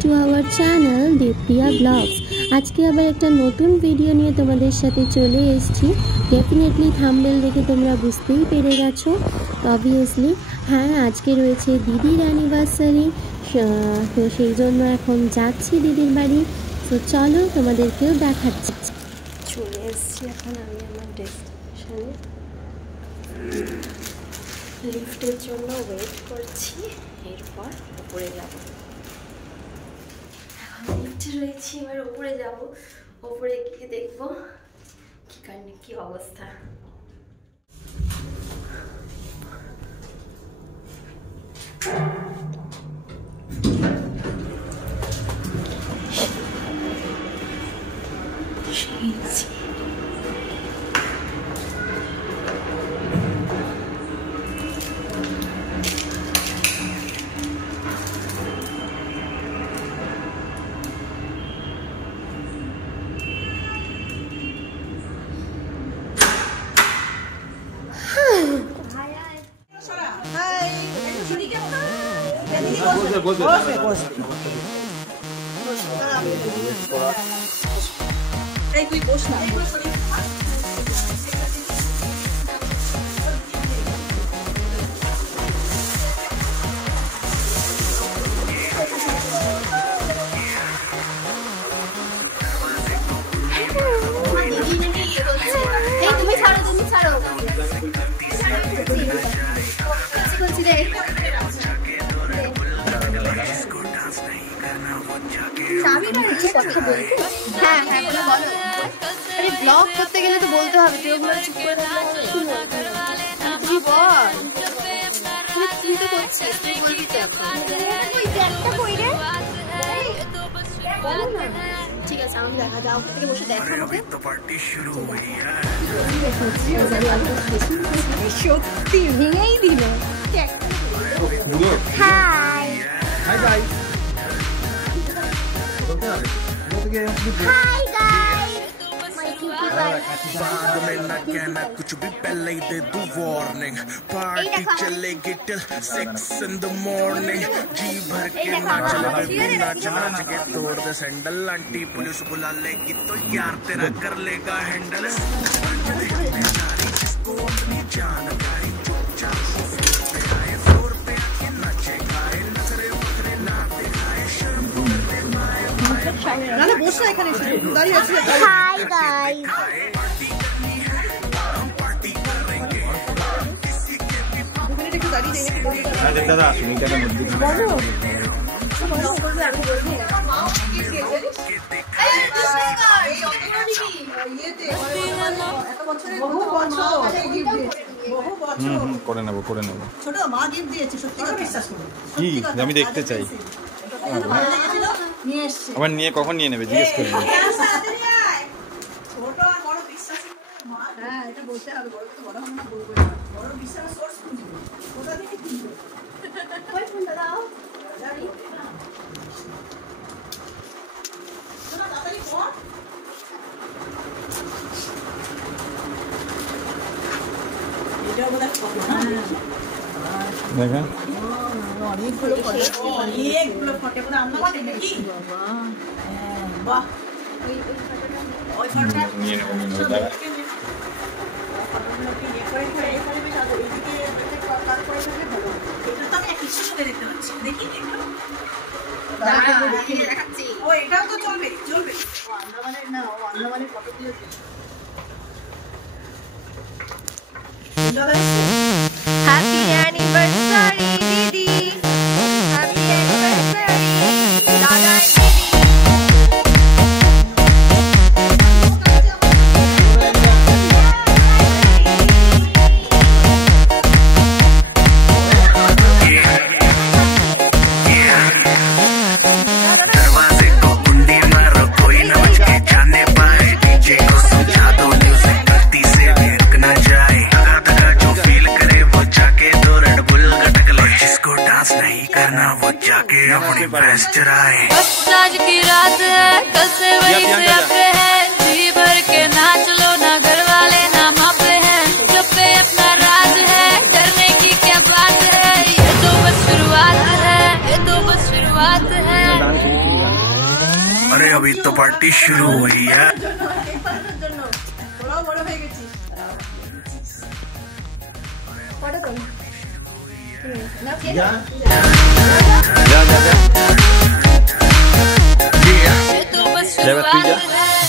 Two our channel Debpriya blogs. আজকে আবার একটা নতুন ভিডিও নিয়ে তোমাদের সাথে চলে এসেছি। ডেফিনেটলি থাম্বনেল দেখে তোমরা বুঝতেই পেরে গেছো। অবভিয়াসলি হ্যাঁ, আজকে রয়েছে দিদির অ্যানিভার্সারি, তো সেই জন্য এখন যাচ্ছি দিদির বাড়ি। তো চলো তোমাদেরকেও দেখাচ্ছি। চলে এসেছি এখন আমি আমার ডেস্টিনেশনে, লিফটের জন্য ওয়েট করছি, এরপর উপরে যাব। এখন লিফটে রয়েছি, এবার উপরে যাব। উপরে গিয়ে দেখবো কি অবস্থা। হ্যাঁ হ্যাঁ বলো। আরে ব্লগ করতে গেলে তো বলতে হবে, তুই ওগুলো চুপ করে তুই বল। তুই তো করছিস, তুই বলবি তো এখন। ঠিক আছে, আমি দেখা যাও থেকে বসে দেখা হবে। সত্যি ভেঙেই দিল। High hi guys. Hi guys, बाद में ना कहना कुछ भी, पहले ही दे दूं वार्निंग। पार्टी चलेगी टिल 6 in the morning। जी भर के नाच के तोड़ दे सैंडल। आंटी पुलिस बुला लेगी तो यार तेरा कर लेगा हैंडल। जिसको अपनी जानकारी चुपचाप हाय गाइस। दादा सुनीता করে নেবো ছোট মা গিফট দিয়েছে, সত্যি কথা বিশ্বাস করো কি আমি দেখতে চাই। আবার নিয়ে কখন নিয়ে নেবে জিজ্ঞেস করবো। দেখা এটাও তো চলবে চলবে। না আন্দামানের ফটো দিয়েছে। হ্যাপি অ্যানিভার্সারি দিদি, হ্যাপি অ্যানিভার্সারি দাদা। दरवाजे को कुंडी मारो, कोई न बच के जाने पाए। डीजे को समझा दो म्यूजिक गलती से भी रुक ना जाए। दगा जो फील करे वो जाके दो रेड बुल गटक ले। जिसको डांस नहीं करना वो जाके अपनी भैंस चराए। आज की रात है, कल से वही से अपने हैं। जी भर के नाच लो, ना घर वाले ना मापे हैं। जो पे अपना राज है, डरने की क्या बात है। ये तो बस शुरुआत है, ये तो बस शुरुआत है। अरे अभी तो पार्टी शुरू हुई है। তোরাও বড় হয়ে গেছিস।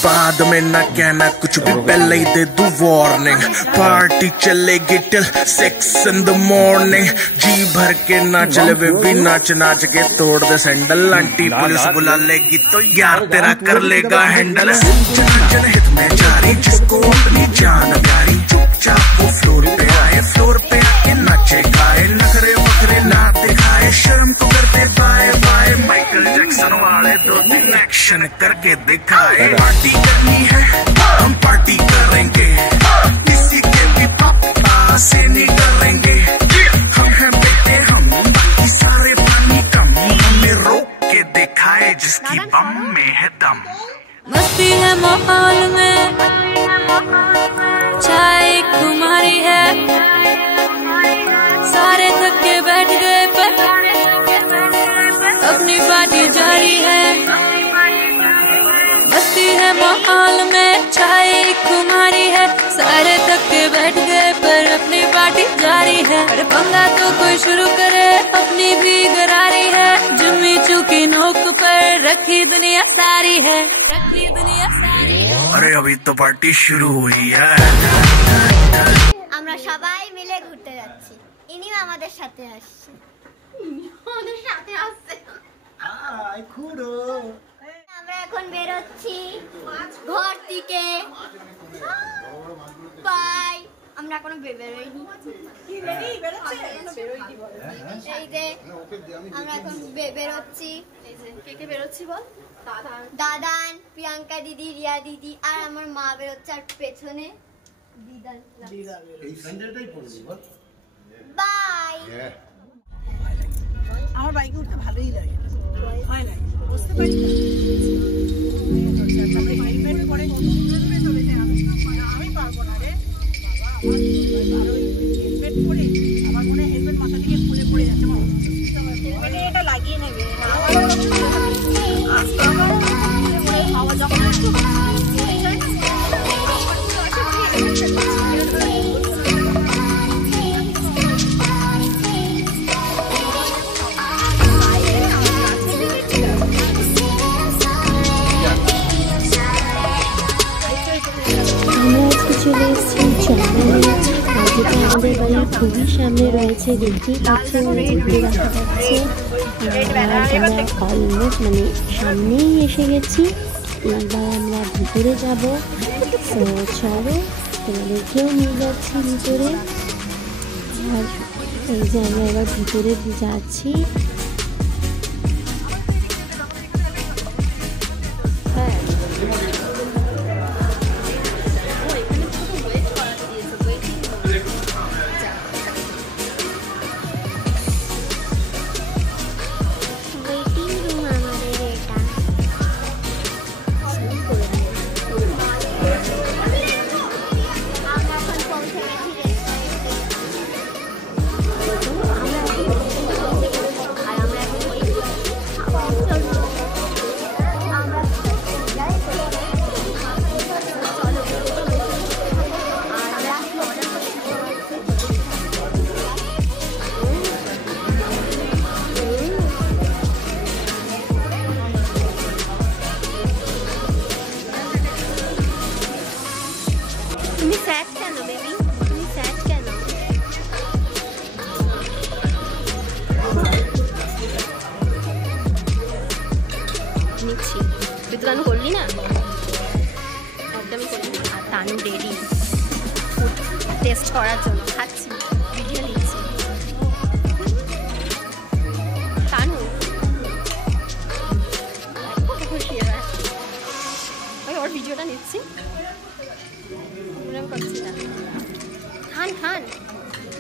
बाद में ना कहना कुछ भी, पहले ही दे दूं वार्निंग। पार्टी चलेगी टिल 6 in the morning। जी भर के नाच ले बेबी, नाच नाच के तोड़ दे सैंडल। आंटी पुलिस बुला लेगी तो यार तेरा कर लेगा हैंडल। जनहित में जारी, जिसको अपनी जान प्यारी, चुपचाप वो फ्लोर पे आए, फ्लोर पे आके नाचे गाए। नखरे वखरे ना दिखाए, शर्म तो करते बाय बाय। माइकल जैक्सन वाले 2-3 एक्शन करके दिखाए। पार्टी करनी है हम पार्टी करेंगे, किसी के भी पापा से नहीं डरेंगे। हम हैं बेटे हम, बाकी सारे पानी कम। हमें रोक के दिखाए जिसकी बम में है दम। मस्ती है माहौल में, चाय खुमारी है, सारे थक के बैठ गए पर अपनी पार्टी जारी है। मस्ती है माहौल में, चाय खुमारी है, सारे थक के बैठ गए पर अपनी पार्टी जारी है। अरे पंगा तो कोई शुरू करे, अपनी भी गरारी है। जुम्मी चूकी नोक पर रखी दुनिया सारी है, रखी दुनिया सारी है। अरे अभी तो पार्टी शुरू हुई है। আমরা সবাই মিলে ঘুরতে যাচ্ছি, ইনিও আমাদের সাথে আসছে। আমাদের সাথে আসছে। আয় খুড়ো। আমরা এখন বেরোচ্ছি ঘর থেকে। বাই। আমরা এখনো বেরোইনি। এই যে আমরা এখন বেরোচ্ছি। কে কে বেরোচ্ছি বল? দাদান, প্রিয়াঙ্কা দিদি, রিয়া দিদি আর আমার মা বেরোচ্ছে। আর পেছনে দিদান। এই স্যান্ডেলটাই পরবি বল। বাই। আমার বাইকে উঠতে ভালোই লাগে, হয় না বুঝতে পারি না। হেলমেট পরে আমি পারবো না রে বাবা। হেলমেট পরে আমার মনে হয় হেলমেট মাথা থেকে খুলে পড়ে যাচ্ছে। হেলমেটে এটা লাগিয়ে নেবে। হাওয়া যখন চলে এসেছি জঙ্গলে, যেটা আমাদের বাড়ির খুবই সামনে রয়েছে। দেখতেই পাচ্ছ, দেখতে দেখা যাচ্ছে। আমরা অলমোস্ট মানে সামনেই এসে গেছি। এবার আমরা ভিতরে যাব। তো চলো তোমাদেরকেও নিয়ে যাচ্ছি ভিতরে। আর এই যে আমরা এবার ভিতরে যাচ্ছি। তানু করলি না, একদমই করলি না। আর তানু রেডি ফুড টেস্ট করার জন্য, খাচ্ছি, ভিডিও নিচ্ছি। তানু কত খুশি এবার, ওর ভিডিওটা নিচ্ছি, করছি না। খান খান,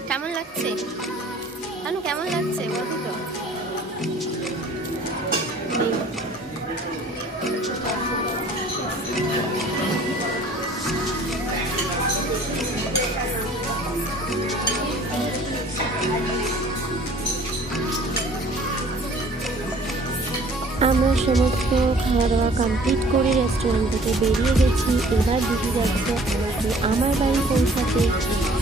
কেমন লাগছে তানু, কেমন লাগছে বলবি তো? আমরা সমস্ত খাওয়া দাওয়া কমপ্লিট করে রেস্টুরেন্ট থেকে বেরিয়ে গেছি। এবার দিদি যাচ্ছে আমাকে আমার বাড়ি পৌঁছাতে।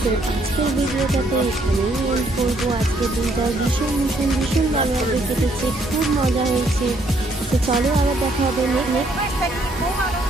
তো আজকের ভিডিওটাতে এখানেই এন্ড করবো। আজকের দিনটা ভীষণ ভীষণ ভীষণ ভালোভাবে কেটেছে, খুব মজা হয়েছে। তো চলো আবার দেখা হবে নেক্সট।